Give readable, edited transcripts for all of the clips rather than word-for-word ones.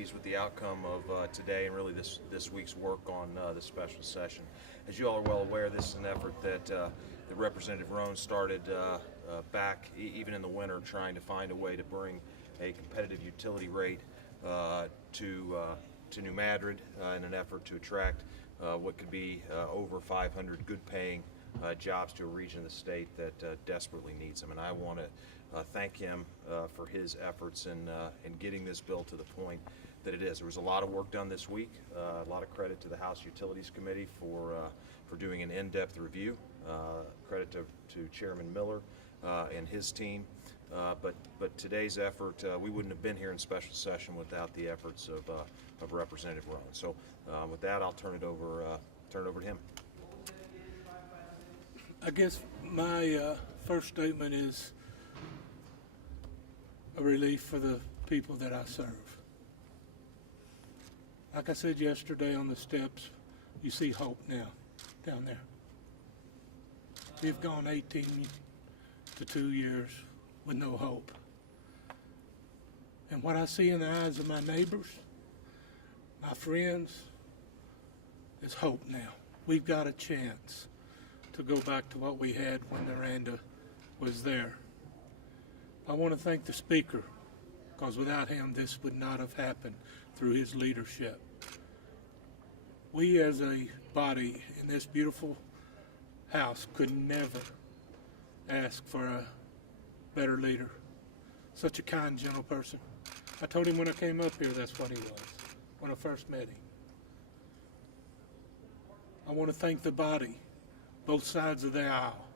pleased with the outcome of today and really this week's work on the special session. As you all are well aware, this is an effort that Representative Rone started back even in the winter, trying to find a way to bring a competitive utility rate to New Madrid in an effort to attract what could be over 500 good-paying jobs to a region of the state that desperately needs them. And I want to thank him for his efforts in getting this bill to the point that it is. There was a lot of work done this week. A lot of credit to the House Utilities Committee for doing an in-depth review. Credit to Chairman Miller and his team. But today's effort, we wouldn't have been here in special session without the efforts of Representative Rone. So with that, I'll turn it over to him. I guess my first statement is a relief for the people that I serve. Like I said yesterday on the steps, you see hope now down there. We've gone 18 to 2 years with no hope. And what I see in the eyes of my neighbors, my friends, is hope now. We've got a chance to go back to what we had when Miranda was there. I want to thank the Speaker, because without him this would not have happened through his leadership. We as a body in this beautiful House could never ask for a better leader. Such a kind, gentle person. I told him when I came up here that's what he was, when I first met him. I want to thank the body, both sides of the aisle,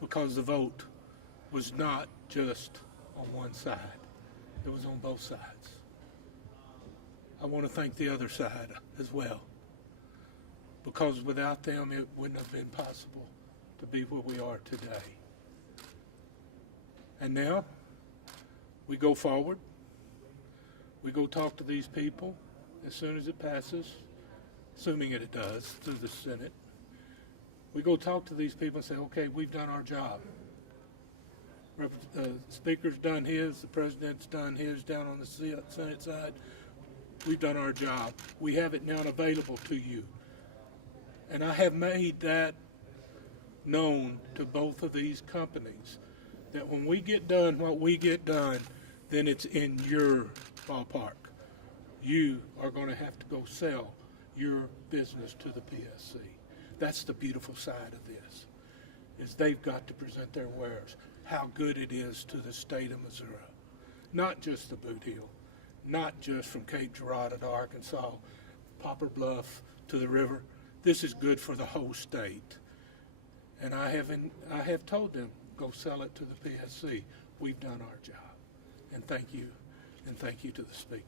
because the vote was not just on one side. It was on both sides. I want to thank the other side as well, because without them it wouldn't have been possible to be where we are today. And now we go forward. We go talk to these people as soon as it passes, assuming it does, through the Senate. We go talk to these people and say, okay, we've done our job. The Speaker's done his, the President's done his down on the Senate side. We've done our job. We have it now available to you. And I have made that known to both of these companies, that when we get done what we get done, then it's in your ballpark. You are going to have to go sell your business to the PSC. That's the beautiful side of this, is they've got to present their wares, how good it is to the state of Missouri. Not just the Boot Heel, not just from Cape Girardeau to Arkansas, Poplar Bluff to the river. This is good for the whole state. And I have told them, go sell it to the PSC. We've done our job. And thank you to the Speaker.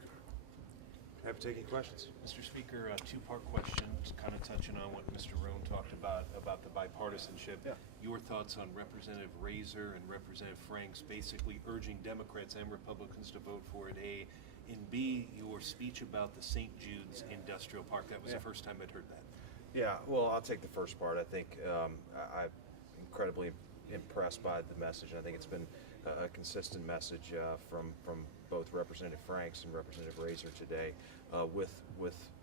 Happy to take any questions. Mr. Speaker, a two-part question, kind of touching on what Mr. Rone talked about the bipartisanship. Yeah. Your thoughts on Representative Razor and Representative Franks basically urging Democrats and Republicans to vote for it, A, and B, your speech about the St. Jude's Industrial Park. That was the first time I'd heard that. Yeah, well, I'll take the first part. I think I'm incredibly impressed by the message. I think it's been a consistent message from both Representative Franks and Representative Razor today, with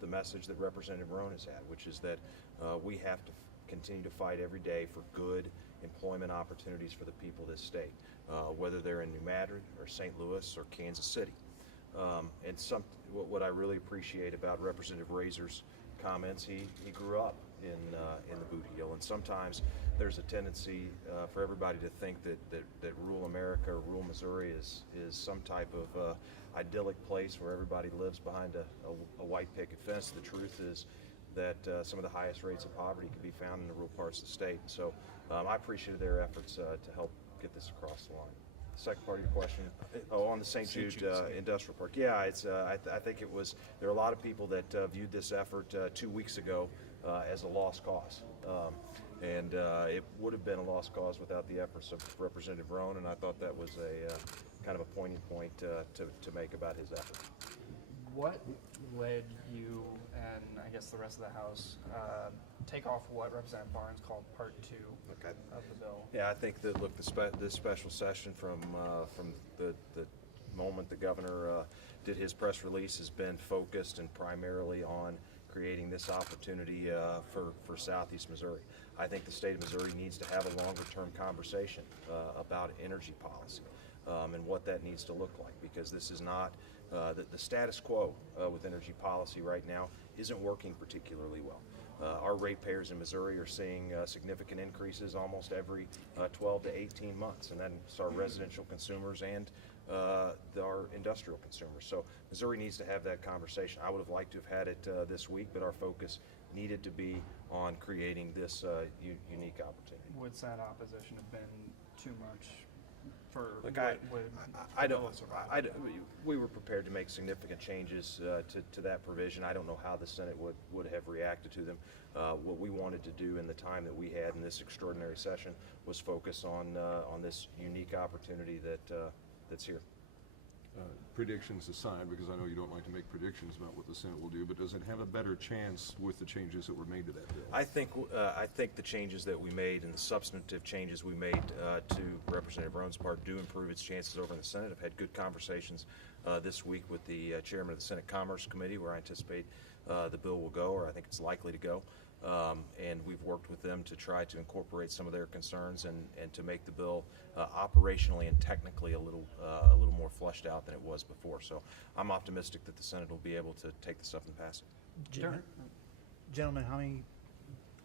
the message that Representative Rone has had, which is that we have to continue to fight every day for good employment opportunities for the people of this state, whether they're in New Madrid or St. Louis or Kansas City. And what I really appreciate about Representative Razor's comments, he grew up in the Boot Heel, and sometimes there's a tendency for everybody to think that rural America or rural Missouri is some type of idyllic place where everybody lives behind a white picket fence. The truth is that some of the highest rates of poverty can be found in the rural parts of the state. So I appreciated their efforts to help get this across the line. The second part of your question, on the St. Jude Industrial Park. Yeah, it's. I think it was. There are a lot of people that viewed this effort 2 weeks ago as a lost cause, and it would have been a lost cause without the efforts of Representative Rone. And I thought that was a kind of a poignant point to make about his effort. What led you and I guess the rest of the House take off what Representative Barnes called Part 2 of the bill? Yeah, I think that this special session from the moment the governor did his press release has been focused and primarily on creating this opportunity for Southeast Missouri. I think the state of Missouri needs to have a longer-term conversation about energy policy and what that needs to look like, because this is not the status quo with energy policy right now isn't working particularly well. Our ratepayers in Missouri are seeing significant increases almost every 12 to 18 months, and that's our residential consumers and our industrial consumers. So Missouri needs to have that conversation. I would have liked to have had it this week, but our focus needed to be on creating this unique opportunity. Would Senate opposition have been too much for Look, we were prepared to make significant changes to that provision. I don't know how the Senate would have reacted to them. What we wanted to do in the time that we had in this extraordinary session was focus on this unique opportunity that's here. Predictions aside, because I know you don't like to make predictions about what the Senate will do, but does it have a better chance with the changes that were made to that bill? I think the changes that we made and the substantive changes we made to Representative Rone's part do improve its chances over in the Senate. I've had good conversations this week with the chairman of the Senate Commerce Committee, where I anticipate the bill will go, or I think it's likely to go. And we've worked with them to try to incorporate some of their concerns and to make the bill operationally and technically a little more fleshed out than it was before. So I'm optimistic that the Senate will be able to take this up and pass it. Gentlemen,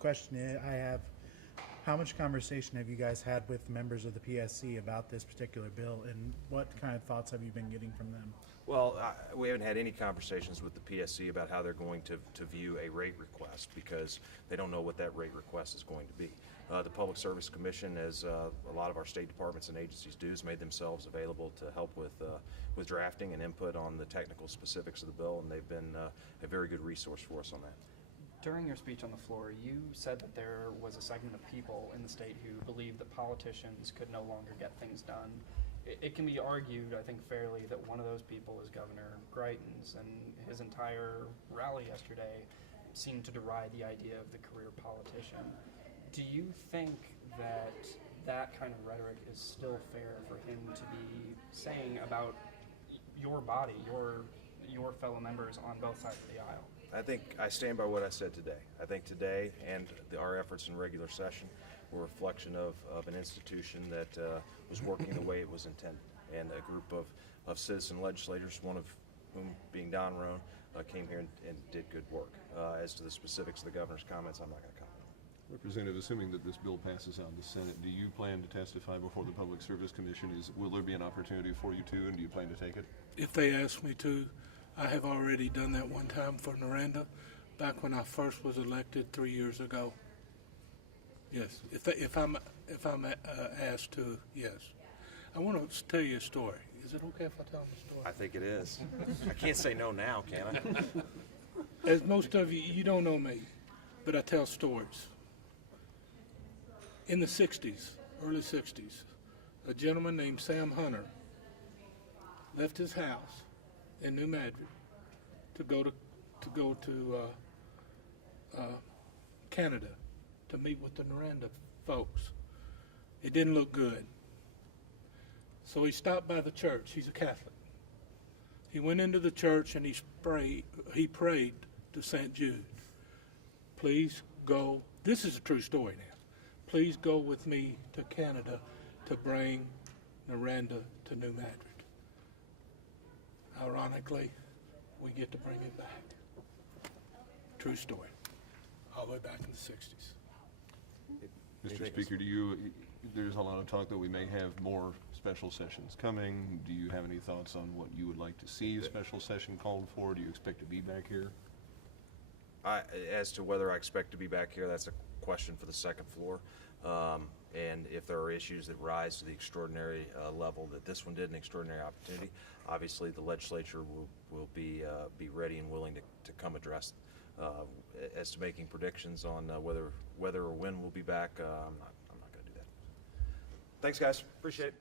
I have, how much conversation have you guys had with members of the PSC about this particular bill, and what kind of thoughts have you been getting from them? Well, we haven't had any conversations with the PSC about how they're going to view a rate request, because they don't know what that rate request is going to be. The Public Service Commission, as a lot of our state departments and agencies do, has made themselves available to help with drafting and input on the technical specifics of the bill, and they've been a very good resource for us on that. During your speech on the floor, you said that there was a segment of people in the state who believed that politicians could no longer get things done. It can be argued, I think fairly, that one of those people is Governor Greitens, and his entire rally yesterday seemed to deride the idea of the career politician. Do you think that that kind of rhetoric is still fair for him to be saying about your body, your fellow members on both sides of the aisle? I think I stand by what I said today. I think today and our efforts in regular session were a reflection of an institution that was working the way it was intended, and a group of citizen legislators, one of whom being Don Rone, came here and did good work. As to the specifics of the governor's comments, I'm not going to comment. Representative, assuming that this bill passes out in the Senate, do you plan to testify before the Public Service Commission? Will there be an opportunity for you to, and do you plan to take it? If they ask me to, I have already done that one time for Noranda, back when I first was elected 3 years ago. Yes, if I'm asked to, yes. I want to tell you a story. Is it okay if I tell them a story? I think it is. I can't say no now, can I? As most of you, you don't know me, but I tell stories. In the 60s, early 60s, a gentleman named Sam Hunter left his house in New Madrid to go to Canada to meet with the Noranda folks. It didn't look good. So he stopped by the church. He's a Catholic. He went into the church and he prayed to St. Jude. Please go. This is a true story now. Please go with me to Canada to bring Noranda to New Madrid. Ironically, we get to bring it back. True story. All the way back in the 60s. Mr. Speaker, there's a lot of talk that we may have more special sessions coming. Do you have any thoughts on what you would like to see a special session called for? Do you expect to be back here? As to whether I expect to be back here, that's a question for the second floor. And if there are issues that rise to the extraordinary level that this one did, an extraordinary opportunity, obviously the legislature will be ready and willing to come address. As to making predictions on whether or when we'll be back, I'm not going to do that. Thanks, guys. Appreciate it.